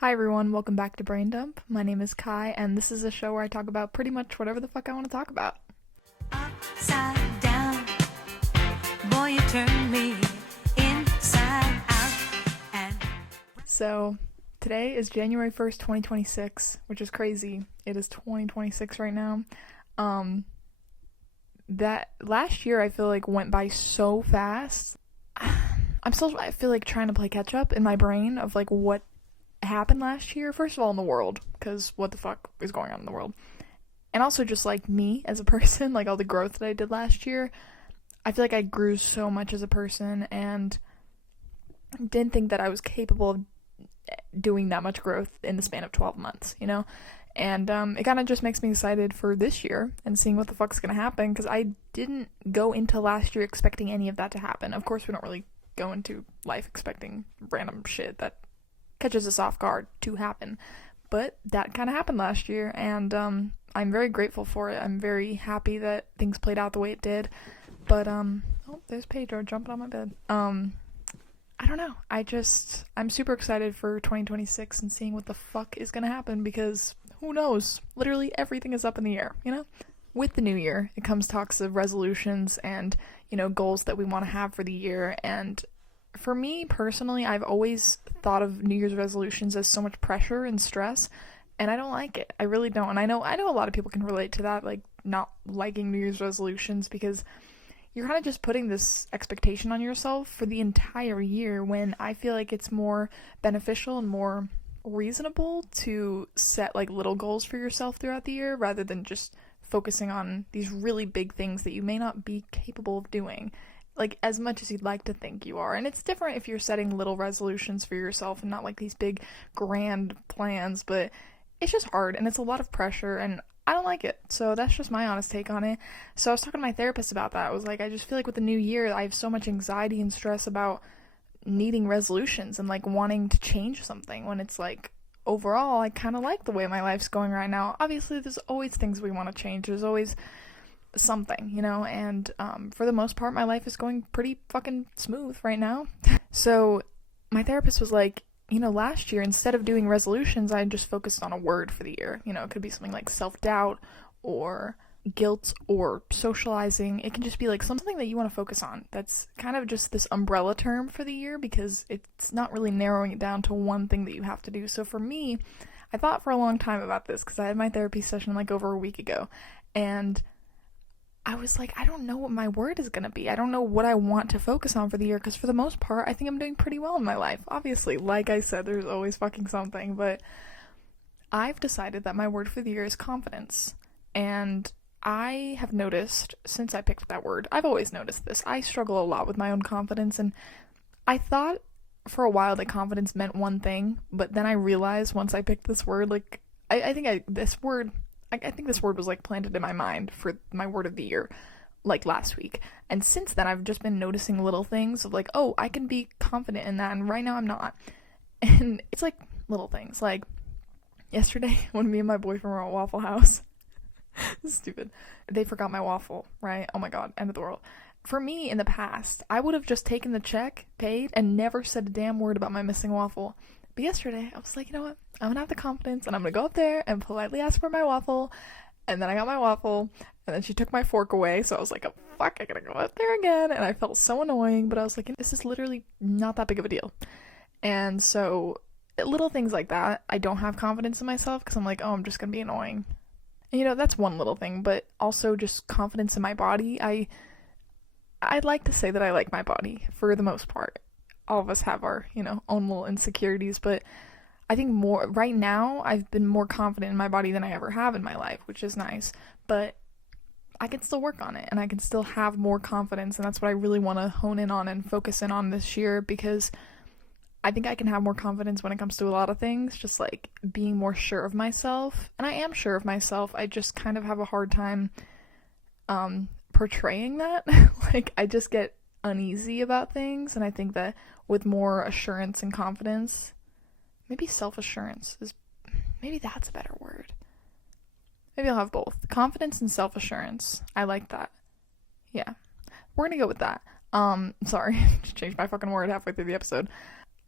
Hi everyone, welcome back to Brain Dump. My name is Kai, and this is a show where I talk about pretty much whatever the fuck I want to talk about. Upside down, boy, you turn me inside out. And So, today is January 1st, 2026, which is crazy. It is 2026 right now. That last year I feel like went by so fast. I feel like trying to play catch up in my brain of like what happened last year. First of all, in the world, because what the fuck is going on in the world? And also just like me as a person, like all the growth that I did last year. I feel like I grew so much as a person and didn't think that I was capable of doing that much growth in the span of 12 months, you know? And it kind of just makes me excited for this year and seeing what the fuck's gonna happen, because I didn't go into last year expecting any of that to happen. Of course, we don't really go into life expecting random shit that catches us off guard to happen. But that kind of happened last year, and I'm very grateful for it. I'm very happy that things played out the way it did. But oh, there's Pedro jumping on my bed. I don't know. I'm super excited for 2026 and seeing what the fuck is gonna happen, because who knows? Literally everything is up in the air, you know? With the new year, it comes talks of resolutions and, goals that we want to have for the year. And for me personally, I've always thought of New Year's resolutions as so much pressure and stress, and I don't like it. I really don't. And I know a lot of people can relate to that, like not liking New Year's resolutions, because you're kind of just putting this expectation on yourself for the entire year, when I feel like it's more beneficial and more reasonable to set like little goals for yourself throughout the year, rather than just focusing on these really big things that you may not be capable of doing, like as much as you'd like to think you are. And it's different if you're setting little resolutions for yourself and not like these big grand plans, but it's just hard and it's a lot of pressure, and I don't like it. So that's just my honest take on it. So I was talking to my therapist about that. I was like, I just feel like with the new year, I have so much anxiety and stress about needing resolutions and like wanting to change something, when it's like overall I kind of like the way my life's going right now. Obviously there's always things we want to change. There's always something, and for the most part my life is going pretty fucking smooth right now. So my therapist was like, last year, instead of doing resolutions, I just focused on a word for the year. It could be something like self-doubt or guilt or socializing. It can just be like something that you want to focus on. That's kind of just this umbrella term for the year, because it's not really narrowing it down to one thing that you have to do. So for me, I thought for a long time about this, because I had my therapy session like over a week ago, and I was like, I don't know what my word is going to be. I don't know what I want to focus on for the year, because for the most part, I think I'm doing pretty well in my life. Obviously, like I said, there's always fucking something, but I've decided that my word for the year is confidence. And I have noticed, since I picked that word, I've always noticed this, I struggle a lot with my own confidence, and I thought for a while that confidence meant one thing, but then I realized once I picked this word, like, I think this word was like planted in my mind for my word of the year, like last week. And since then, I've just been noticing little things of like, oh, I can be confident in that, and right now I'm not. And it's like little things. Like yesterday, when me and my boyfriend were at Waffle House, this is stupid. They forgot my waffle, right? Oh my god, end of the world. For me, in the past, I would have just taken the check, paid, and never said a damn word about my missing waffle. But yesterday, I was like, you know what? I'm gonna have the confidence, and I'm gonna go up there and politely ask for my waffle. And then I got my waffle, and then she took my fork away, so I was like, oh, fuck, I gotta go up there again. And I felt so annoying, but I was like, this is literally not that big of a deal. And so, little things like that, I don't have confidence in myself, because I'm like, oh, I'm just gonna be annoying. And that's one little thing, but also just confidence in my body. I'd like to say that I like my body, for the most part. All of us have our, own little insecurities, but I think more right now I've been more confident in my body than I ever have in my life, which is nice. But I can still work on it, and I can still have more confidence, and that's what I really want to hone in on and focus in on this year, because I think I can have more confidence when it comes to a lot of things, just like being more sure of myself. And I am sure of myself. I just kind of have a hard time portraying that. Like, I just get uneasy about things, and I think that with more assurance and confidence, maybe self-assurance is, maybe that's a better word. Maybe I'll have both. Confidence and self-assurance. I like that. Yeah. We're gonna go with that. Sorry, just changed my fucking word halfway through the episode.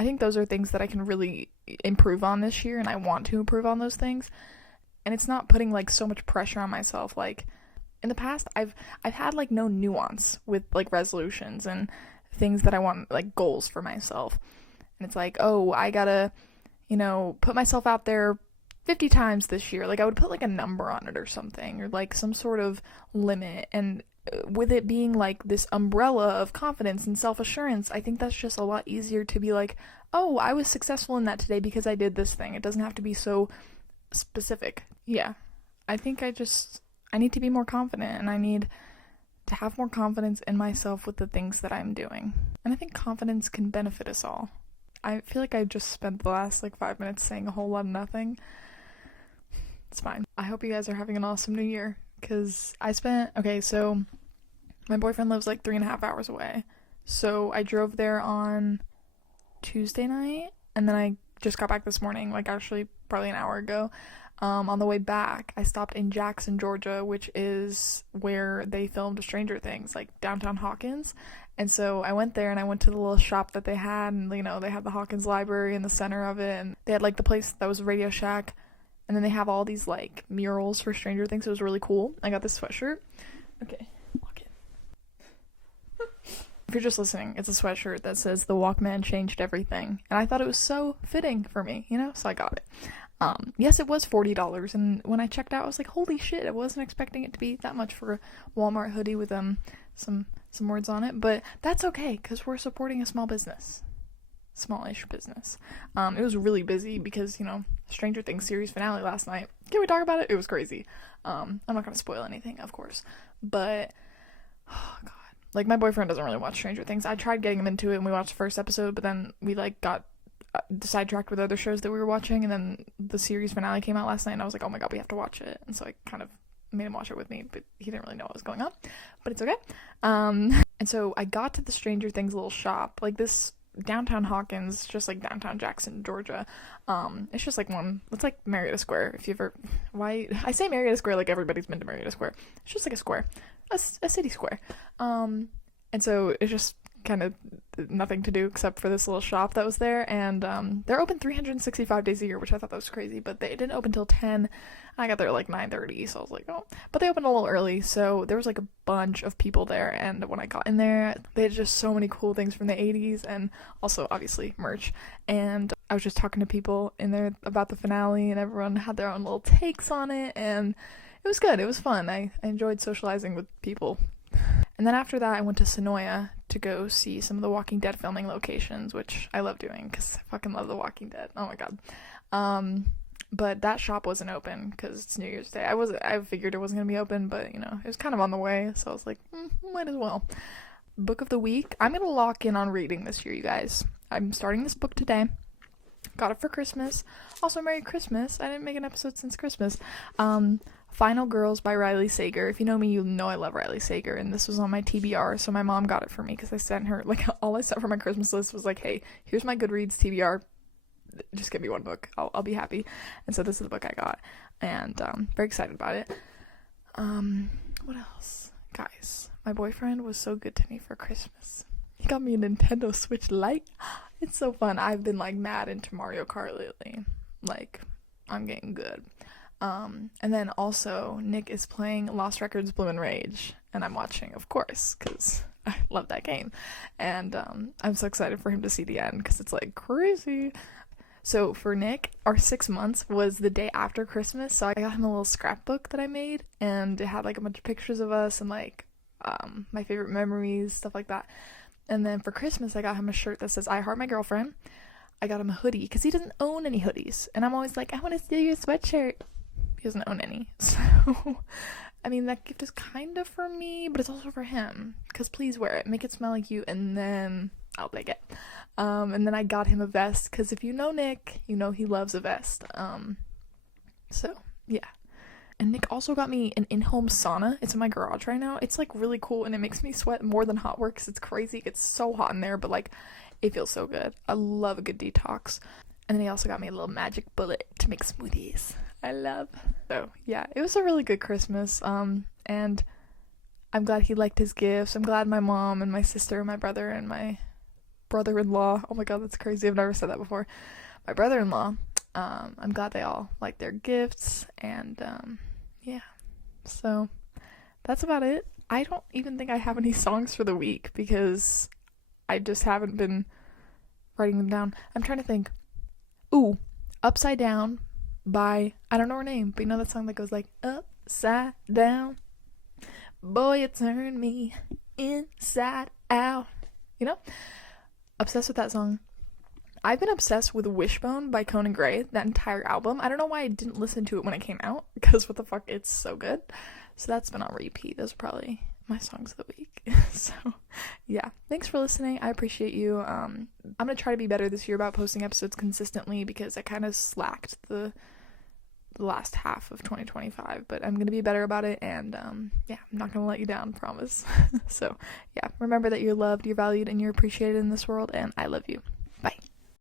I think those are things that I can really improve on this year, and I want to improve on those things. And it's not putting like so much pressure on myself. Like in the past, I've had like no nuance with like resolutions and things that I want, like goals for myself. And it's like, oh, I gotta, put myself out there 50 times this year. Like I would put like a number on it or something, or like some sort of limit. And with it being like this umbrella of confidence and self-assurance, I think that's just a lot easier to be like, oh, I was successful in that today because I did this thing. It doesn't have to be so specific. Yeah, I think I need to be more confident, and I need to have more confidence in myself with the things that I'm doing. And I think confidence can benefit us all. I feel like I just spent the last like 5 minutes saying a whole lot of nothing. It's fine. I hope you guys are having an awesome new year, because so my boyfriend lives like 3.5 hours away. So I drove there on Tuesday night, and then I just got back this morning, like actually probably an hour ago. On the way back, I stopped in Jackson, Georgia, which is where they filmed Stranger Things, like downtown Hawkins. And so I went there, and I went to the little shop that they had, and they had the Hawkins Library in the center of it, and they had like the place that was Radio Shack, and then they have all these like murals for Stranger Things. It was really cool. I got this sweatshirt. Okay, walk in. If you're just listening, it's a sweatshirt that says "The Walkman changed everything," and I thought it was so fitting for me, so I got it. Yes, it was $40, and when I checked out, I was like, holy shit, I wasn't expecting it to be that much for a Walmart hoodie with some words on it, but that's okay, because we're supporting a small business. Smallish business. It was really busy because, Stranger Things series finale last night. Can we talk about it? It was crazy. I'm not gonna spoil anything, of course, but, oh god. Like, my boyfriend doesn't really watch Stranger Things. I tried getting him into it, and we watched the first episode, but then we, got sidetracked with other shows that we were watching, and then the series finale came out last night, and I was like, oh my god, we have to watch it. And so I kind of made him watch it with me, but he didn't really know what was going on, but it's okay. And so I got to the Stranger Things little shop, like this downtown Hawkins, just like downtown Jackson, Georgia. It's just like it's like Marietta Square. If you ever, why I say Marietta Square like everybody's been to Marietta Square. It's just like a square, a city square. And so it's just kind of nothing to do except for this little shop that was there, and they're open 365 days a year, which I thought that was crazy, but they didn't open till 10. I got there at like 9:30, so I was like, oh, but they opened a little early, so there was like a bunch of people there, and when I got in there, they had just so many cool things from the 80s, and also obviously merch, and I was just talking to people in there about the finale, and everyone had their own little takes on it, and it was good, it was fun. I enjoyed socializing with people. And then after that, I went to Sonoya to go see some of the Walking Dead filming locations, which I love doing because I fucking love The Walking Dead. Oh my god. But that shop wasn't open because it's New Year's Day. I figured it wasn't going to be open, but, it was kind of on the way, so I was like, might as well. Book of the week. I'm going to lock in on reading this year, you guys. I'm starting this book today. Got it for Christmas. Also, Merry Christmas. I didn't make an episode since Christmas. Final Girls by Riley Sager. If you know me, you know I love Riley Sager, and this was on my TBR, so my mom got it for me because I sent her, like, all I sent for my Christmas list was like, hey, here's my Goodreads TBR, just give me one book, I'll be happy. And so this is the book I got, and very excited about it. What else? Guys, my boyfriend was so good to me for Christmas. He got me a Nintendo Switch Lite. It's so fun. I've been, like, mad into Mario Kart lately. Like, I'm getting good. And then also, Nick is playing Lost Records Bloom and Rage, and I'm watching, of course, because I love that game. And I'm so excited for him to see the end, because it's, like, crazy. So for Nick, our 6 months was the day after Christmas, so I got him a little scrapbook that I made, and it had, like, a bunch of pictures of us and, like, my favorite memories, stuff like that. And then for Christmas, I got him a shirt that says, I Heart My Girlfriend. I got him a hoodie, because he doesn't own any hoodies, and I'm always like, I want to steal your sweatshirt. He doesn't own any, so, I mean, that gift is kind of for me, but it's also for him, because please wear it, make it smell like you, and then I'll take it. And then I got him a vest, because if you know Nick, you know he loves a vest. So, yeah. And Nick also got me an in-home sauna. It's in my garage right now. It's, like, really cool, and it makes me sweat more than hot works. It's crazy. It gets so hot in there, but, like, it feels so good. I love a good detox. And then he also got me a little magic bullet to make smoothies. I love. So, yeah, it was a really good Christmas. And I'm glad he liked his gifts. I'm glad my mom and my sister and my brother and my brother-in-law. Oh my god, that's crazy. I've never said that before. My brother-in-law. I'm glad they all like their gifts, and yeah. So that's about it. I don't even think I have any songs for the week because I just haven't been writing them down. I'm trying to think. Ooh, Upside Down by, I don't know her name, but you know that song that goes like, upside down, boy, you turn me inside out. You know? Obsessed with that song. I've been obsessed with Wishbone by Conan Gray, that entire album. I don't know why I didn't listen to it when it came out, because what the fuck, it's so good. So that's been on repeat. Those are probably my songs of the week. So, yeah. Thanks for listening. I appreciate you. I'm going to try to be better this year about posting episodes consistently because I kind of slacked the last half of 2025, but I'm going to be better about it, and yeah, I'm not going to let you down, promise. So, yeah, remember that you're loved, you're valued, and you're appreciated in this world, and I love you.